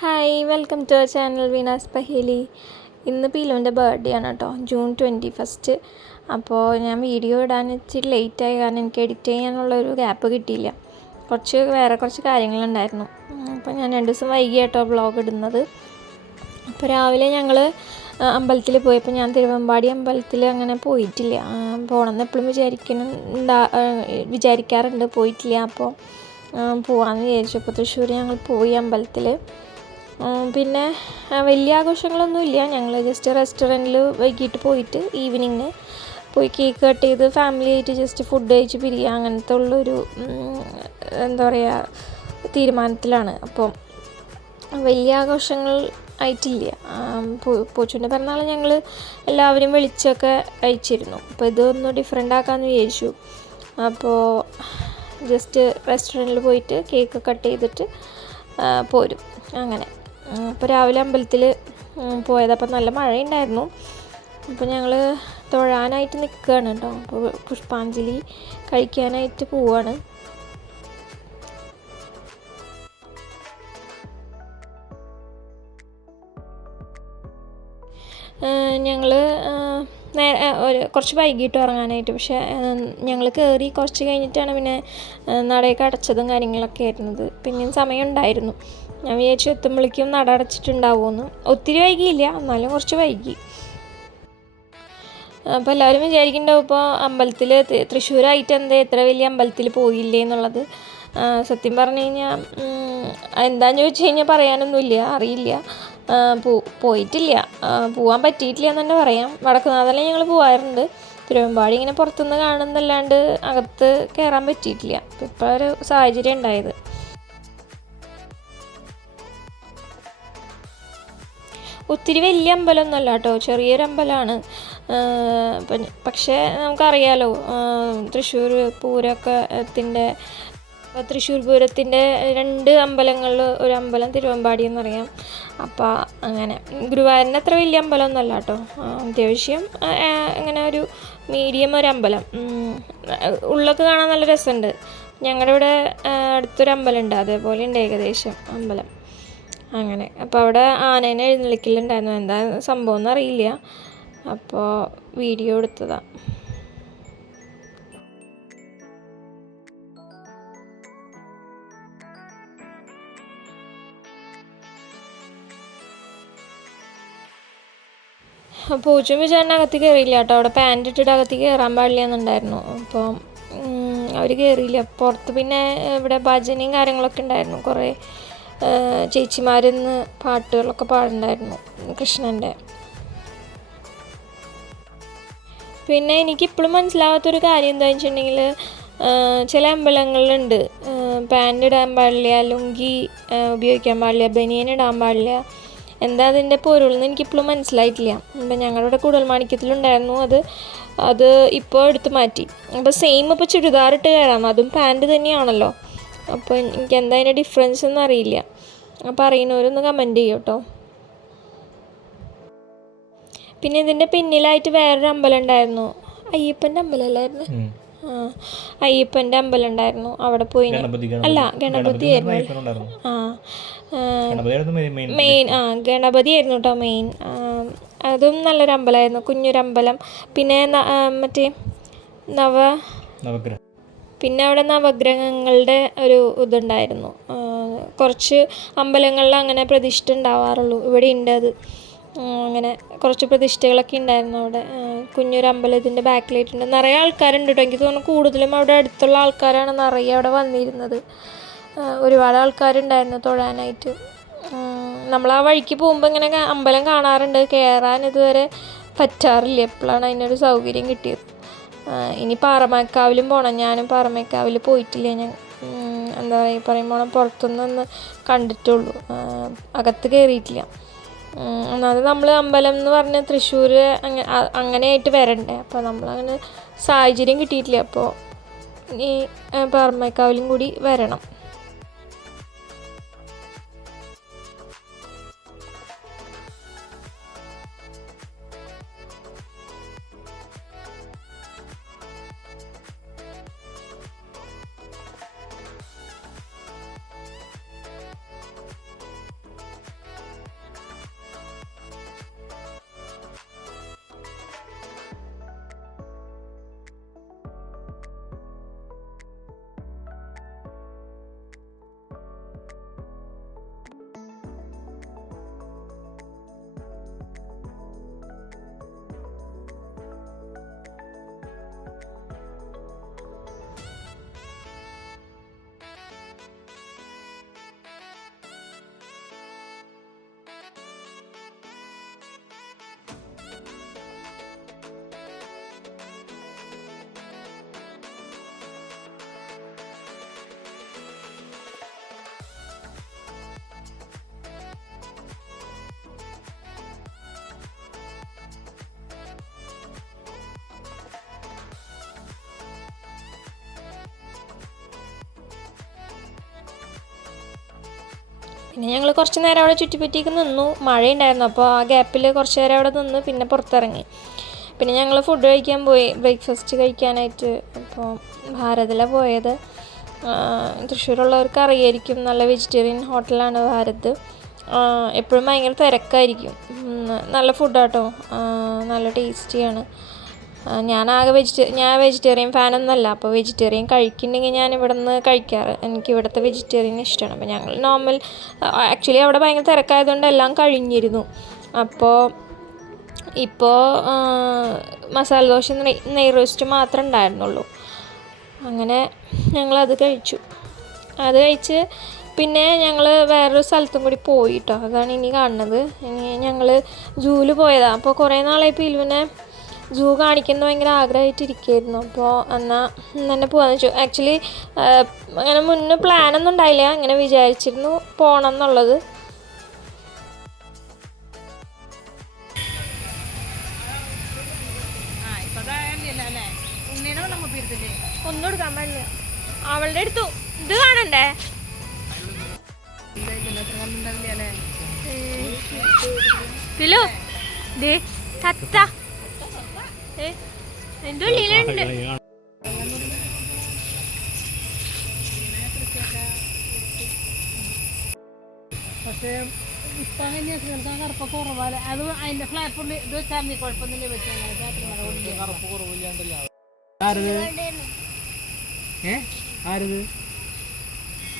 Hi welcome to our channel Veenas Paheli. ഇന്ന് പീലുവിൻ്റെ birthday ആണ് കേട്ടോ, June 21. അപ്പോൾ ഞാൻ വീഡിയോ ഇടാൻ ഇച്ചിരി ലേറ്റായി, കാരണം എനിക്ക് എഡിറ്റ് ചെയ്യാനുള്ളൊരു ഗ്യാപ്പ് കിട്ടിയില്ല. വേറെ കുറച്ച് കാര്യങ്ങളുണ്ടായിരുന്നു. അപ്പോൾ ഞാൻ 2 ദിവസം വൈകി കേട്ടോ വ്ളോഗ് ഇടുന്നത്. അപ്പോൾ രാവിലെ ഞങ്ങൾ അമ്പലത്തിൽ പോയി. അപ്പോൾ ഞാൻ തിരുവമ്പാടി അമ്പലത്തിൽ അങ്ങനെ പോയിട്ടില്ല. പോകണമെന്ന് എപ്പോഴും വിചാരിക്കാറുണ്ട്, പോയിട്ടില്ല. അപ്പോൾ പോകാമെന്ന് വിചാരിച്ചു. അപ്പോൾ തൃശ്ശൂർ ഞങ്ങൾ പോയി അമ്പലത്തിൽ. പിന്നെ വലിയ ആഘോഷങ്ങളൊന്നുമില്ല. ഞങ്ങൾ ജസ്റ്റ് റെസ്റ്റോറൻറ്റിൽ വൈകിട്ട് പോയിട്ട് ഈവനിങ് പോയി കേക്ക് കട്ട് ചെയ്ത് ഫാമിലി ആയിട്ട് ജസ്റ്റ് ഫുഡ് കഴിച്ച് പിരിയുക, അങ്ങനത്തെ ഉള്ളൊരു എന്താ പറയുക തീരുമാനത്തിലാണ്. അപ്പോൾ വലിയ ആഘോഷങ്ങൾ ആയിട്ടില്ല. പോച്ചുവിൻ്റെ പിറന്നാൾ ഞങ്ങൾ എല്ലാവരും വിളിച്ചൊക്കെ കഴിച്ചിരുന്നു. അപ്പോൾ ഇതൊന്ന് ഡിഫറെൻ്റ് ആക്കാമെന്ന് വിചാരിച്ചു. അപ്പോൾ ജസ്റ്റ് റെസ്റ്റോറൻറ്റിൽ പോയിട്ട് കേക്ക് കട്ട് ചെയ്തിട്ട് പോരും അങ്ങനെ. അപ്പോൾ രാവിലെ അമ്പലത്തിൽ പോയത്. അപ്പോൾ നല്ല മഴയുണ്ടായിരുന്നു. അപ്പോൾ ഞങ്ങൾ തൊഴാനായിട്ട് നിൽക്കുകയാണ് കേട്ടോ. അപ്പോൾ പുഷ്പാഞ്ജലി കഴിക്കാനായിട്ട് പോവുകയാണ്. ഞങ്ങൾ കുറച്ച് വൈകിട്ട് ഇറങ്ങാനായിട്ട്, പക്ഷേ ഞങ്ങൾ കയറി കുറച്ച് കഴിഞ്ഞിട്ടാണ് പിന്നെ നടയൊക്കെ അടച്ചതും കാര്യങ്ങളൊക്കെ ആയിരുന്നത്. പിന്നെയും സമയം ഉണ്ടായിരുന്നു. ഞാൻ വിചാരിച്ചു എത്തുമ്പോഴേക്കും നട അടച്ചിട്ടുണ്ടാവുമെന്ന്. ഒത്തിരി വൈകിയില്ല, എന്നാലും കുറച്ച് വൈകി. അപ്പോൾ എല്ലാവരും വിചാരിക്കുന്നുണ്ടാവും ഇപ്പോൾ അമ്പലത്തിൽ തൃശ്ശൂരായിട്ട് എത്ര വലിയ അമ്പലത്തിൽ പോയില്ലേ എന്നുള്ളത്. സത്യം പറഞ്ഞു കഴിഞ്ഞാൽ എന്താണെന്ന് ചോദിച്ചു കഴിഞ്ഞാൽ പറയാനൊന്നുമില്ല, അറിയില്ല. പോയിട്ടില്ല, പോകാൻ പറ്റിയിട്ടില്ല എന്ന് തന്നെ പറയാം. വടക്കുന്നാഥല്ലേ ഞങ്ങൾ പോകാറുണ്ട്. തിരുവമ്പാടി ഇങ്ങനെ പുറത്തുനിന്ന് കാണുന്നല്ലാണ്ട് അകത്ത് കയറാൻ പറ്റിയിട്ടില്ല. ഇപ്പോൾ ഒരു സാഹചര്യം ഉണ്ടായത്. ഒത്തിരി വലിയ അമ്പലമൊന്നുമല്ല കേട്ടോ, ചെറിയൊരു അമ്പലമാണ്. പക്ഷേ നമുക്കറിയാലോ തൃശ്ശൂർ പൂരത്തിൻ്റെ 2 അമ്പലങ്ങളിൽ ഒരു അമ്പലം തിരുവമ്പാടി എന്നറിയാം. അപ്പോൾ അങ്ങനെ ഗുരുവായൂരിൻ്റെ അത്ര വലിയ അമ്പലമൊന്നുമല്ല കേട്ടോ, അത്യാവശ്യം അങ്ങനെ ഒരു മീഡിയം ഒരു അമ്പലം. ഉള്ളൊക്കെ കാണാൻ നല്ല രസമുണ്ട്. ഞങ്ങളുടെ ഇവിടെ അടുത്തൊരു അമ്പലമുണ്ട്, അതേപോലെ ഉണ്ട് ഏകദേശം അമ്പലം അങ്ങനെ. അപ്പോൾ അവിടെ ആനേനെ എഴുന്നള്ളിക്കലുണ്ടായിരുന്നു. എന്താ സംഭവം എന്നറിയില്ല. അപ്പോൾ വീഡിയോ എടുത്തതാണ്. പൂച്ചും വിചാരണകത്ത് കയറിയില്ല കേട്ടോ. അവിടെ പാൻറ് ഇട്ടിട്ട് അകത്ത് കയറാൻ പാടില്ല എന്നുണ്ടായിരുന്നു. അപ്പോൾ അവർ കയറിയില്ല. പുറത്ത് പിന്നെ ഇവിടെ ഭജനയും കാര്യങ്ങളൊക്കെ ഉണ്ടായിരുന്നു. കുറേ ചേച്ചിമാരിന്ന് പാട്ടുകളൊക്കെ പാടുന്നുണ്ടായിരുന്നു കൃഷ്ണൻ്റെ. പിന്നെ എനിക്കിപ്പോഴും മനസ്സിലാവാത്തൊരു കാര്യം എന്താണെന്ന് വെച്ചിട്ടുണ്ടെങ്കിൽ, ചില അമ്പലങ്ങളിലുണ്ട് പാൻറ് ഇടാൻ പാടില്ല, ലുങ്കി ഉപയോഗിക്കാൻ പാടില്ല, ബനിയൻ ഇടാൻ പാടില്ല. എന്താ അതിൻ്റെ പൊരുളെന്ന് എനിക്കിപ്പോഴും മനസ്സിലായിട്ടില്ല. അപ്പം ഞങ്ങളുടെ കൂടൽമാണിക്യത്തിലുണ്ടായിരുന്നു അത് ഇപ്പോൾ എടുത്ത് മാറ്റി. അപ്പോൾ സെയിം ഇപ്പോൾ ചുരിദാറിട്ട് കയറാം, അതും പാൻറ് തന്നെയാണല്ലോ. അപ്പോൾ എനിക്ക് എന്താ അതിൻ്റെ ഡിഫറൻസ് ഒന്നും അറിയില്ല. അപ്പോൾ അറിയുന്നവരൊന്ന് കമൻറ്റ് ചെയ്യും കേട്ടോ. പിന്നെ ഇതിൻ്റെ പിന്നിലായിട്ട് വേറൊരു അമ്പലം ഉണ്ടായിരുന്നു, അയ്യപ്പൻ്റെ അമ്പലം അല്ലായിരുന്നു. അയ്യപ്പൻ്റെ അമ്പലം ഉണ്ടായിരുന്നു. അവിടെ പോയി. അല്ല, ഗണപതി ആയിരുന്നു. മെയിൻ ഗണപതി ആയിരുന്നു കേട്ടോ മെയിൻ. അതും നല്ലൊരു അമ്പലമായിരുന്നു, കുഞ്ഞൊരമ്പലം. പിന്നെ മറ്റേ പിന്നെ അവിടെ നവഗ്രഹങ്ങളുടെ ഒരു ഇതുണ്ടായിരുന്നു. കുറച്ച് അമ്പലങ്ങളിൽ അങ്ങനെ പ്രതിഷ്ഠ ഉണ്ടാവാറുള്ളൂ, ഇവിടെ ഉണ്ട് അത്. അങ്ങനെ കുറച്ച് പ്രതിഷ്ഠകളൊക്കെ ഉണ്ടായിരുന്നു അവിടെ. കുഞ്ഞൊരു അമ്പലത്തിൻ്റെ ബാക്കിലായിട്ടുണ്ട്. നിറയെ ആൾക്കാരുണ്ട് കേട്ടോ. എനിക്ക് തോന്നുന്നു കൂടുതലും അവിടെ അടുത്തുള്ള ആൾക്കാരാണ് നിറയെ അവിടെ വന്നിരുന്നത്. ഒരുപാട് ആൾക്കാരുണ്ടായിരുന്നു തൊഴാനായിട്ട്. നമ്മൾ ആ വഴിക്ക് പോകുമ്പോൾ ഇങ്ങനെ അമ്പലം കാണാറുണ്ട്, കയറാൻ ഇതുവരെ പറ്റാറില്ല. എപ്പോഴാണ് അതിനൊരു സൗകര്യം കിട്ടിയത്. ഇനി പാറമേക്കാവിലും പോകണം. ഞാനും പാറമേക്കാവിൽ പോയിട്ടില്ല. ഞാൻ എന്താ പറയുമ്പോൾ പുറത്തുനിന്നൊന്ന് കണ്ടിട്ടുള്ളൂ, അകത്ത് കയറിയിട്ടില്ല. ഒന്നാമത് നമ്മൾ അമ്പലം എന്ന് പറഞ്ഞാൽ തൃശ്ശൂർ അങ്ങനെയായിട്ട് വരണ്ടേ. അപ്പോൾ നമ്മളങ്ങനെ സാഹചര്യം കിട്ടിയിട്ടില്ല. അപ്പോൾ ഈ പാറമേക്കാവിലും കൂടി വരണം. പിന്നെ ഞങ്ങൾ കുറച്ച് നേരം അവിടെ ചുറ്റിപ്പറ്റിയൊക്കെ നിന്നു. മഴയുണ്ടായിരുന്നു, അപ്പോൾ ആ ഗ്യാപ്പിൽ കുറച്ച് നേരം അവിടെ നിന്ന് പിന്നെ പുറത്തിറങ്ങി. പിന്നെ ഞങ്ങൾ ഫുഡ് കഴിക്കാൻ പോയി, ബ്രേക്ക്ഫാസ്റ്റ് കഴിക്കാനായിട്ട്. അപ്പോൾ ഭാരതിലാണ് പോയത്. തൃശ്ശൂരുള്ളവർക്ക് അറിയായിരിക്കും, നല്ല വെജിറ്റേറിയൻ ഹോട്ടലാണ് ഭാരത്. എപ്പോഴും ഭയങ്കര തിരക്കായിരിക്കും. നല്ല ഫുഡാട്ടോ, നല്ല ടേസ്റ്റിയാണ്. ഞാൻ വെജിറ്റേറിയൻ ഫാനൊന്നുമല്ല, അപ്പോൾ വെജിറ്റേറിയൻ കഴിക്കുന്നുണ്ടെങ്കിൽ ഞാൻ ഇവിടെ നിന്ന് കഴിക്കാറ്. എനിക്ക് ഇവിടുത്തെ വെജിറ്റേറിയൻ ഇഷ്ടമാണ്. അപ്പോൾ ഞങ്ങൾ നോർമൽ, ആക്ച്വലി അവിടെ ഭയങ്കര തിരക്കായതുകൊണ്ട് എല്ലാം കഴിഞ്ഞിരുന്നു. ഇപ്പോൾ മസാല ദോശ നെയ് റോസ്റ്റ് മാത്രമേ ഉണ്ടായിരുന്നുള്ളൂ. അങ്ങനെ ഞങ്ങളത് കഴിച്ചു. അത് കഴിച്ച് പിന്നെ ഞങ്ങൾ വേറൊരു സ്ഥലത്തും കൂടി പോയി കേട്ടോ. അതാണ് ഇനി കാണുന്നത്. ഇനി ഞങ്ങൾ സൂവിൽ പോയതാണ്. അപ്പോൾ കുറേ നാളായി പിലുവിനെ സൂ കാണിക്കുന്നത് ഭയങ്കര ആഗ്രഹമായിട്ടിരിക്കുകയായിരുന്നു. അപ്പോൾ എന്നാൽ തന്നെ പോകാമെന്ന് വെച്ചു. ആക്ച്വലി അങ്ങനെ മുന്നേ പ്ലാനൊന്നും ഉണ്ടായില്ല, ഇങ്ങനെ വിചാരിച്ചിരുന്നു പോകണം എന്നുള്ളത്. ഒന്നും എടുക്കാൻ പാടില്ല. അവളുടെ അടുത്തു ഇത് കാണണ്ടേ? പിലോ ദേ തത്ത എന്തോ ഉള്ളിലുണ്ട്. പക്ഷേ ഇപ്പൊ കറുപ്പ് കുറവല്ല. അത് അതിന്റെ ഫ്ലാറ്റ് ഇത് വെച്ചാൽ കുഴപ്പമൊന്നുമില്ല. വെച്ചാൽ കറുപ്പ് കുറവില്ലാണ്ടല്ലോ. ആരത്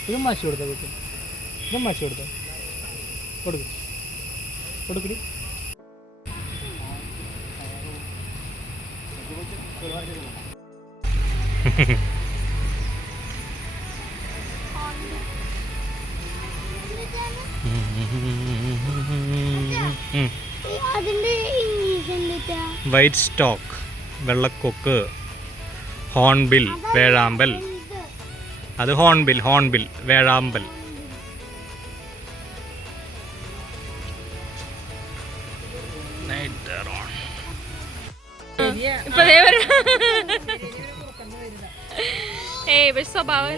ഇത് മാശി കൊടുത്ത വീട്ടിൽ ഇത് മാശി കൊടുക്കടി. വൈറ്റ് സ്റ്റോക്ക്, വെള്ളക്കൊക്ക്, ഹോൺബിൽ, വേഴാമ്പൽ. അത് ഹോൺബിൽ വേഴാമ്പൽ. സ്വഭാവം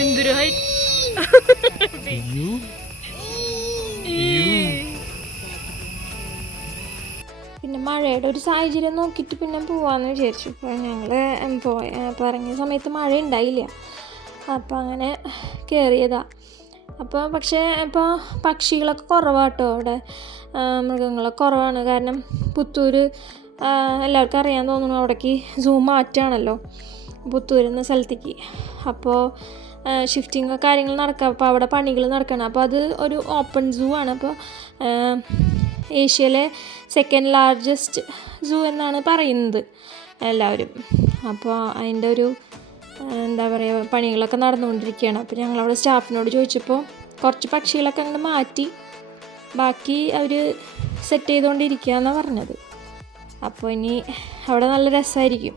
എന്തൊരു പിന്നെ മഴയുടെ ഒരു സാഹചര്യം നോക്കിയിട്ട് പിന്നെ പോവാമെന്ന് വിചാരിച്ചു. ഇപ്പോൾ ഞങ്ങൾ ഇറങ്ങിയ സമയത്ത് മഴ ഉണ്ടായില്ല, അപ്പോൾ അങ്ങനെ കയറിയതാണ്. അപ്പോൾ പക്ഷേ ഇപ്പോൾ പക്ഷികളൊക്കെ കുറവാട്ടോ അവിടെ, മൃഗങ്ങളൊക്കെ കുറവാണ്. കാരണം പുത്തൂർ എല്ലാവർക്കും അറിയാൻ തോന്നുന്നു, അവിടേക്ക് സൂ മാറ്റാണല്ലോ പുത്തൂരിൽ നിന്ന് സ്ഥലത്തേക്ക്. അപ്പോൾ ഷിഫ്റ്റിങ് കാര്യങ്ങൾ നടക്കുക, അപ്പോൾ അവിടെ പണികൾ നടക്കണം. അപ്പോൾ അത് ഒരു ഓപ്പൺ സൂ ആണ്. അപ്പോൾ ഏഷ്യയിലെ സെക്കൻഡ് ലാർജസ്റ്റ് സൂ എന്നാണ് പറയുന്നത് എല്ലാവരും. അപ്പോൾ അതിൻ്റെ ഒരു എന്താ പറയുക, പണികളൊക്കെ നടന്നുകൊണ്ടിരിക്കുകയാണ്. അപ്പോൾ ഞങ്ങളവിടെ സ്റ്റാഫിനോട് ചോദിച്ചപ്പോൾ കുറച്ച് പക്ഷികളൊക്കെ അങ്ങോട്ട് മാറ്റി, ബാക്കി അവർ സെറ്റ് ചെയ്തുകൊണ്ടിരിക്കുക എന്നാണ് പറഞ്ഞത്. അപ്പോൾ ഇനി അവിടെ നല്ല രസമായിരിക്കും.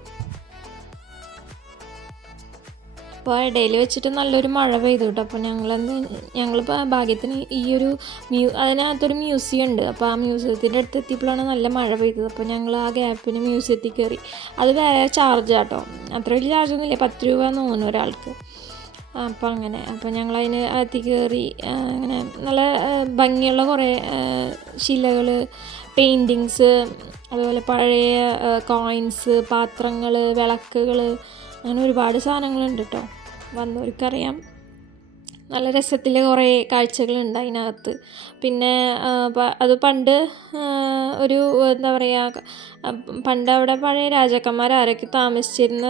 അപ്പോൾ ഇടയിൽ വെച്ചിട്ട് നല്ലൊരു മഴ പെയ്തു കേട്ടോ. അപ്പോൾ ഞങ്ങൾ ഭാഗ്യത്തിന് ഈ ഒരു അതിനകത്തൊരു മ്യൂസിയം ഉണ്ട്. അപ്പോൾ ആ മ്യൂസിയത്തിൻ്റെ അടുത്ത് എത്തിയപ്പോഴാണ് നല്ല മഴ പെയ്തത്. അപ്പോൾ ഞങ്ങൾ ആ ഗ്യാപ്പിന് മ്യൂസിയത്തിൽ കയറി. അത് വേറെ ചാർജ് കേട്ടോ, അത്ര വലിയ ചാർജൊന്നുമില്ല, 10 രൂപ എന്ന് തോന്നുന്നു ഒരാൾക്ക്. അപ്പോൾ അങ്ങനെ ഞങ്ങളതിന് അകത്ത് കയറി. അങ്ങനെ നല്ല ഭംഗിയുള്ള കുറേ ശിലകൾ, പെയിൻറ്റിങ്സ്, അതുപോലെ പഴയ കോയിൻസ്, പാത്രങ്ങൾ, വിളക്കുകൾ, അങ്ങനെ ഒരുപാട് സാധനങ്ങളുണ്ട് കേട്ടോ. വന്നവർക്കറിയാം, നല്ല രസത്തിൽ കുറേ കാഴ്ചകളുണ്ട് അതിനകത്ത്. പിന്നെ അത് പണ്ട് ഒരു എന്താ പറയുക, പണ്ട് അവിടെ പഴയ രാജാക്കന്മാരൊക്കെ താമസിച്ചിരുന്ന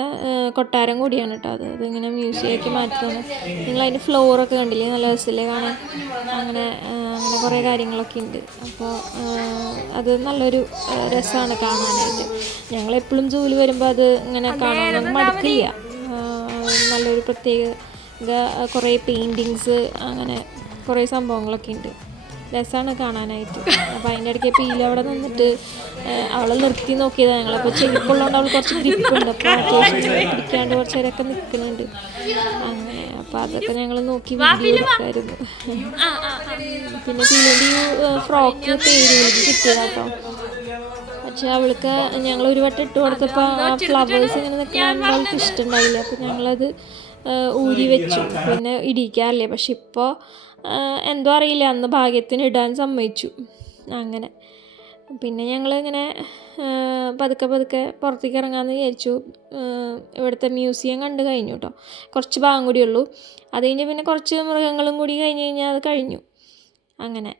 കൊട്ടാരം കൂടിയാണ് കേട്ടോ അത്. അതിങ്ങനെ മ്യൂസിയമാക്കി മാറ്റുന്നത്. നിങ്ങളതിൻ്റെ ഫ്ലോറൊക്കെ കണ്ടില്ലേ, നല്ല രസമില്ലേ കാണാൻ. അങ്ങനെ കുറേ കാര്യങ്ങളൊക്കെ ഉണ്ട്. അപ്പോൾ അത് നല്ലൊരു രസമാണ് കാണാനായിട്ട്. ഞങ്ങളെപ്പോഴും സൂവിൽ വരുമ്പോൾ അത് ഇങ്ങനെ കാണാൻ മടുക്കില്ല. നല്ലൊരു പ്രത്യേക കുറേ പെയിൻറ്റിങ്സ്, അങ്ങനെ കുറേ സംഭവങ്ങളൊക്കെ ഉണ്ട്. രസമാണ് കാണാനായിട്ട്. അപ്പോൾ അതിൻ്റെ ഇടയ്ക്ക് പീല അവിടെ നിന്നിട്ട് അവളെ നിർത്തി നോക്കിയതാണ് ഞങ്ങൾ. അപ്പോൾ ചെവിക്കുള്ളതുകൊണ്ട് അവൾ കുറച്ച് ഗ്രിപ്പുണ്ട്, അപ്പോൾ അത്യാവശ്യം പിടിക്കാണ്ട് കുറച്ച് നേരമൊക്കെ നിൽക്കുന്നുണ്ട് അങ്ങനെ. അപ്പോൾ അതൊക്കെ ഞങ്ങൾ നോക്കി വീഡിയോ എടുക്കായിരുന്നു. പിന്നെ പീലേൻ്റെ ഈ ഫ്രോക്ക് പേരുകൾക്ക് കിട്ടിയതാട്ടോ. പക്ഷെ അവൾക്ക് ഞങ്ങൾ ഒരു വട്ടം ഇട്ട് കൊടുത്തപ്പോൾ ആ ഫ്ലവേഴ്സ് ഇങ്ങനെ നിൽക്കുന്ന അവൾക്ക് ഇഷ്ടമുണ്ടായില്ല. അപ്പോൾ ഞങ്ങളത് ഊരി വെച്ചു, പിന്നെ ഇടിക്കാറില്ലേ. പക്ഷെ ഇപ്പോൾ എന്തോ അറിയില്ല, അന്ന് ഭാഗ്യത്തിന് ഇടാൻ സമ്മതിച്ചു അങ്ങനെ. പിന്നെ ഞങ്ങളിങ്ങനെ പതുക്കെ പതുക്കെ പുറത്തേക്ക് ഇറങ്ങാമെന്ന് വിചാരിച്ചു. ഇവിടുത്തെ മ്യൂസിയം കണ്ട് കഴിഞ്ഞു കേട്ടോ. കുറച്ച് ഭാഗം കൂടിയുള്ളൂ. അത് കഴിഞ്ഞ് പിന്നെ കുറച്ച് മൃഗങ്ങളും കൂടി കഴിഞ്ഞ് കഴിഞ്ഞാൽ അത് കഴിഞ്ഞു അങ്ങനെ.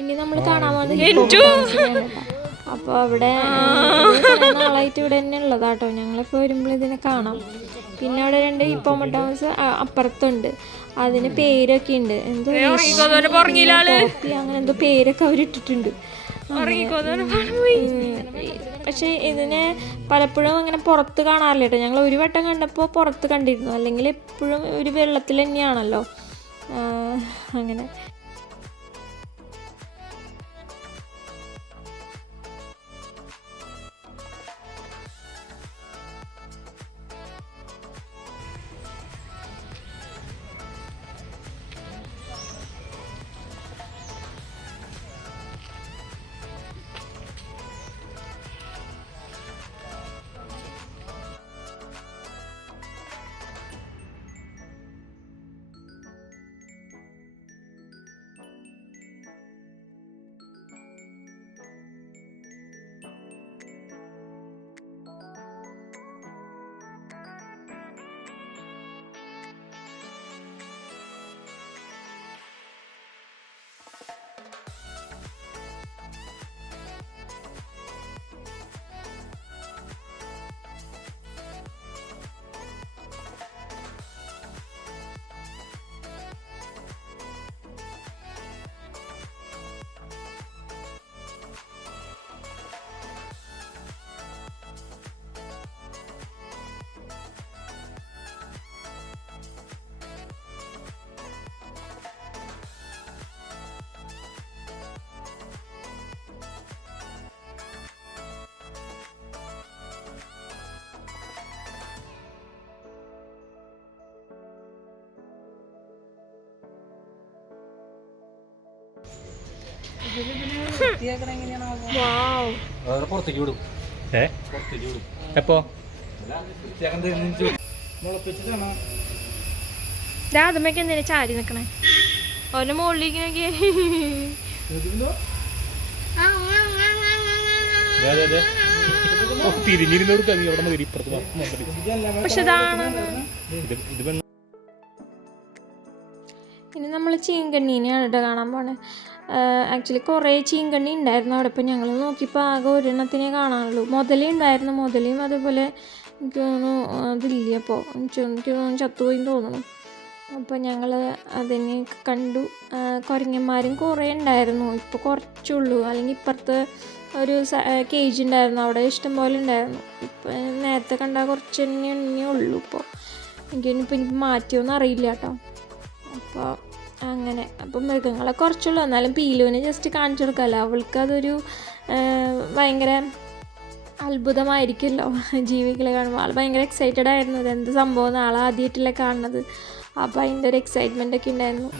ഇനി നമ്മൾ കാണാൻ പോകുന്നത് അപ്പോൾ അവിടെ കുറേ നാളായിട്ട് ഇവിടെ തന്നെ ഉള്ളതാട്ടോ. ഞങ്ങളിപ്പോൾ വരുമ്പോൾ ഇതിനെ കാണാം. പിന്നെ അവിടെ 2 ഹിപ്പോപ്പൊട്ടാമസ് അപ്പുറത്തുണ്ട്. അതിന് പേരൊക്കെ ഉണ്ട്, എന്തോ കോപ്പി അങ്ങനെ എന്തോ പേരൊക്കെ അവരിട്ടിട്ടുണ്ട്. പക്ഷേ ഇതിനെ പലപ്പോഴും അങ്ങനെ പുറത്ത് കാണാറില്ല കേട്ടോ. ഞങ്ങൾ ഒരു വട്ടം കണ്ടപ്പോൾ പുറത്ത് കണ്ടിരുന്നു, അല്ലെങ്കിൽ എപ്പോഴും ഒരു വെള്ളത്തിൽ തന്നെയാണല്ലോ അങ്ങനെ. പുറത്തേക്ക് വിടും. എപ്പോ രാധമ്മയ്ക്ക് എന്തിനാ ചാരി നിക്കണേ? ഓന്റെ മുകളിലേക്ക് തിരിഞ്ഞിരുന്നോട് പക്ഷെ ഇനി നമ്മൾ ചീങ്കണ്ണീനെയാണ് കേട്ടോ കാണാൻ പോണേ. ആക്ച്വലി കുറേ ചീങ്കണ്ണി ഉണ്ടായിരുന്നു അവിടെ. ഇപ്പം ഞങ്ങൾ നോക്കിയപ്പോൾ ആകെ ഒരെണ്ണത്തിനെ കാണാനുള്ളൂ. മുതലേ ഉണ്ടായിരുന്നു, മുതലയും അതുപോലെ എനിക്ക് തോന്നുന്നു അതില്ല അപ്പോൾ എനിക്ക് തോന്നുന്നു ചത്തുപോയി തോന്നുന്നു. അപ്പോൾ ഞങ്ങൾ അതിനെ കണ്ടു. കുരങ്ങന്മാരും കുറേ ഉണ്ടായിരുന്നു, ഇപ്പോൾ കുറച്ചുള്ളൂ. അല്ലെങ്കിൽ ഇപ്പുറത്ത് ഒരു കേജ് ഉണ്ടായിരുന്നു, അവിടെ ഇഷ്ടംപോലെ ഉണ്ടായിരുന്നു. ഇപ്പം നേരത്തെ കണ്ടാൽ കുറച്ച് തന്നെ ഉള്ളൂ. ഇപ്പോൾ എനിക്കിപ്പോൾ മാറ്റിയോന്ന് അറിയില്ല കേട്ടോ. അപ്പോൾ അങ്ങനെ അപ്പം മൃഗങ്ങളെ കുറച്ചുള്ളൂ. എന്നാലും പീലുവിനെ ജസ്റ്റ് കാണിച്ചു കൊടുക്കാമല്ലോ, അവൾക്കതൊരു ഭയങ്കര അത്ഭുതമായിരിക്കുമല്ലോ ജീവികളെ കാണുമ്പോൾ. ആൾ ഭയങ്കര എക്സൈറ്റഡ് ആയിരുന്നു, ഇതെന്ത് സംഭവം ആൾ ആദ്യമായിട്ടല്ലേ കാണുന്നത്. അപ്പോൾ അതിൻ്റെ ഒരു എക്സൈറ്റ്മെൻ്റ് ഒക്കെ ഉണ്ടായിരുന്നു.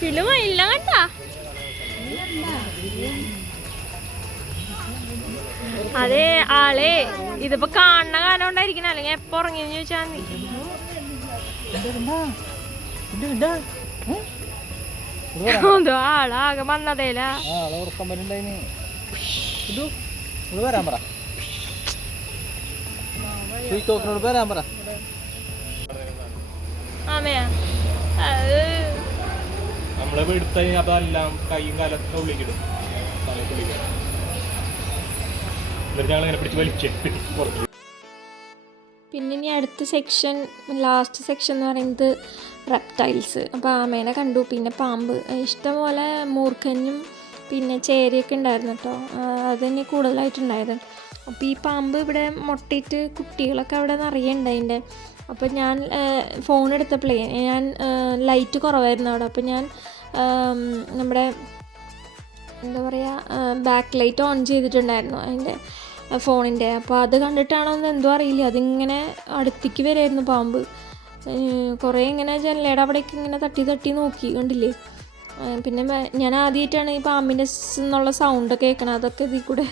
ഫിലിം ഇല്ല കണ്ടാ? അതെ ആളെ ഇതിപ്പോ കാണുന്ന കാലം ഉണ്ടായിരിക്കണം, അല്ലെങ്കിൽ എപ്പോ ഉറങ്ങിയെന്ന് ചോദിച്ചാൽ മതി. ആളാകെ വന്നതേല ആമയാ നമ്മളെ എടുത്ത് കഴിഞ്ഞാൽ അതെല്ലാം കൈയും കാലൊക്കെ ഉള്ളിക്കിടും, എന്നിട്ട് ഞങ്ങളിങ്ങനെ പിടിച്ച് വലിച്ചിട്ട് പുറത്ത്. പിന്നെ ഇനി അടുത്ത സെക്ഷൻ, ലാസ്റ്റ് സെക്ഷൻ എന്ന് പറയുന്നത് റെപ്റ്റൈൽസ്. അപ്പോൾ ആമേനെ കണ്ടു, പിന്നെ പാമ്പ്, ഇഷ്ടംപോലെ മൂർഖനും പിന്നെ ചേരയൊക്കെ ഉണ്ടായിരുന്നു കേട്ടോ. അതുതന്നെ കൂടുതലായിട്ടുണ്ടായത്. അപ്പോൾ ഈ പാമ്പ് ഇവിടെ മുട്ടയിട്ട് കുട്ടികളൊക്കെ അവിടെ നിറയുണ്ട് അതിൻ്റെ. അപ്പോൾ ഞാൻ ഫോൺ എടുത്തപ്പോഴേ ഞാൻ ലൈറ്റ് കുറവായിരുന്നു അവിടെ. അപ്പോൾ ഞാൻ നമ്മുടെ എന്താ പറയുക ബാക്ക് ലൈറ്റ് ഓൺ ചെയ്തിട്ടുണ്ടായിരുന്നു അതിൻ്റെ ഫോണിൻ്റെ. അപ്പോൾ അത് കണ്ടിട്ടാണോ എന്ന് എന്തോ അറിയില്ല, അതിങ്ങനെ അടുത്തേക്ക് വരുമായിരുന്നു പാമ്പ്. കുറേ ഇങ്ങനെ ജനലയുടെ അവിടേക്ക് ഇങ്ങനെ തട്ടി തട്ടി നോക്കി, കണ്ടില്ലേ. പിന്നെ ഞാൻ ആദ്യമായിട്ടാണ് ഈ പാമ്പിൻ്റെ എന്നുള്ള സൗണ്ടൊക്കെ കേൾക്കണം. അതൊക്കെ ഇതിൽ കൂടെ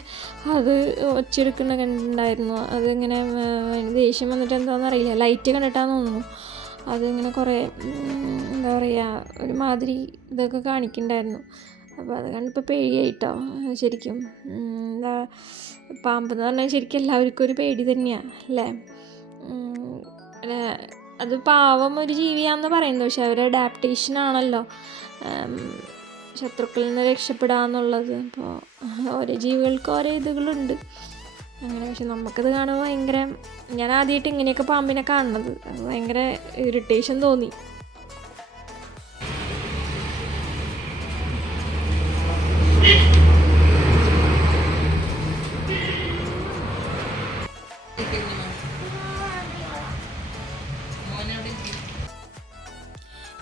അത് ഒച്ചെടുക്കുന്ന കണ്ടിട്ടുണ്ടായിരുന്നു. അതിങ്ങനെ ദേഷ്യം വന്നിട്ട് എന്താണെന്ന് അറിയില്ല, ലൈറ്റ് കണ്ടിട്ടാന്ന് തോന്നുന്നു. അതിങ്ങനെ കുറേ എന്താ പറയുക ഒരുമാതിരി ഇതൊക്കെ കാണിക്കുന്നുണ്ടായിരുന്നു. അപ്പോൾ അത് കണ്ടിപ്പോൾ പേടിയായിട്ടോ ശരിക്കും. എന്താ പാമ്പെന്ന് പറഞ്ഞാൽ ശരിക്കും എല്ലാവർക്കും ഒരു പേടി തന്നെയാണ് അല്ലേ. അത് പാവം ഒരു ജീവിയാണെന്ന് പറയുന്നത്, പക്ഷെ അവരുടെ അഡാപ്റ്റേഷനാണല്ലോ ശത്രുക്കളിൽ നിന്ന് രക്ഷപ്പെടുക എന്നുള്ളത്. അപ്പോൾ ഓരോ ജീവികൾക്ക് ഓരോ ഇതുകളുണ്ട് അങ്ങനെ. പക്ഷെ നമുക്കത് കാണുമ്പോൾ ഭയങ്കര, ഞാൻ ആദ്യമായിട്ട് ഇങ്ങനെയൊക്കെ പാമ്പിനെ കാണുന്നത്, അത് ഭയങ്കര ഇറിറ്റേഷൻ തോന്നി.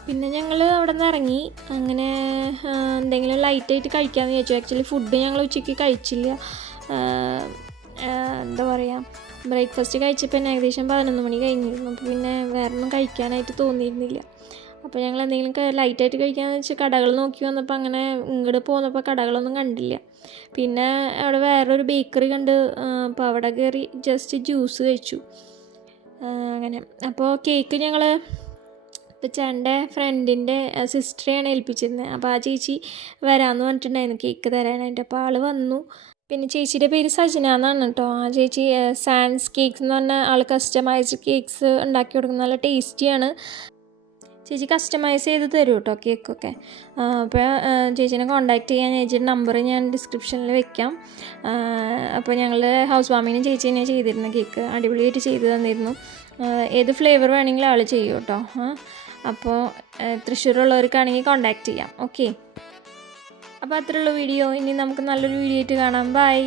പിന്നെ ഞങ്ങൾ അവിടെ നിന്ന് ഇറങ്ങി. അങ്ങനെ എന്തെങ്കിലും ലൈറ്റായിട്ട് കഴിക്കാമെന്ന് വിചാരിച്ചു. ആക്ച്വലി ഫുഡ് ഞങ്ങൾ ഉച്ചയ്ക്ക് കഴിച്ചില്ല. എന്താ പറയുക ബ്രേക്ക്ഫാസ്റ്റ് കഴിച്ചപ്പോൾ തന്നെ ഏകദേശം 11 മണി കഴിഞ്ഞിരുന്നു. അപ്പോൾ പിന്നെ വേറെ ഒന്നും കഴിക്കാനായിട്ട് തോന്നിയിരുന്നില്ല. അപ്പോൾ ഞങ്ങൾ എന്തെങ്കിലും ലൈറ്റായിട്ട് കഴിക്കാമെന്ന് വെച്ചാൽ കടകൾ നോക്കി വന്നപ്പോൾ അങ്ങനെ ഇങ്ങോട്ട് പോന്നപ്പോൾ കടകളൊന്നും കണ്ടില്ല. പിന്നെ അവിടെ വേറൊരു ബേക്കറി കണ്ട്, അപ്പോൾ അവിടെ കയറി ജസ്റ്റ് ജ്യൂസ് കഴിച്ചു അങ്ങനെ. അപ്പോൾ കേക്ക് ഞങ്ങൾ ഇപ്പോൾ ചേട്ടൻ്റെ ഫ്രണ്ടിൻ്റെ സിസ്റ്ററെയാണ് ഏൽപ്പിച്ചിരുന്നത്. അപ്പോൾ ആ ചേച്ചി വരാമെന്ന് പറഞ്ഞിട്ടുണ്ടായിരുന്നു കേക്ക് തരാനായിട്ട്. അപ്പോൾ ആൾ വന്നു. പിന്നെ ചേച്ചിയുടെ പേര് സജന എന്നാണ് കേട്ടോ. ആ ചേച്ചി സാൻസ് കേക്ക്സ് എന്ന് പറഞ്ഞ ആൾ കസ്റ്റമൈസ്ഡ് കേക്ക്സ് ഉണ്ടാക്കി കൊടുക്കുന്നത്, നല്ല ടേസ്റ്റിയാണ്. ചേച്ചി കസ്റ്റമൈസ് ചെയ്ത് തരും കേട്ടോ കേക്കൊക്കെ. അപ്പോൾ ചേച്ചീനെ കോൺടാക്റ്റ് ചെയ്യാൻ ചേച്ചിയുടെ നമ്പർ ഞാൻ ഡിസ്ക്രിപ്ഷനിൽ വെക്കാം. അപ്പോൾ ഞങ്ങൾ ഹൗസ് വാമിങ്ങിനും ചേച്ചി തന്നെയാണ് ചെയ്തിരുന്നത്. കേക്ക് അടിപൊളിയായിട്ട് ചെയ്ത് തന്നിരുന്നു. ഏത് ഫ്ലേവർ വേണമെങ്കിലും ആൾ ചെയ്യും കേട്ടോ. അപ്പോൾ തൃശ്ശൂരുള്ളവർക്കാണെങ്കിൽ കോൺടാക്റ്റ് ചെയ്യാം. ഓക്കെ, അപ്പോൾ അത്രയുള്ള വീഡിയോ. ഇനി നമുക്ക് നല്ലൊരു വീഡിയോ ആയിട്ട് കാണാം. ബൈ.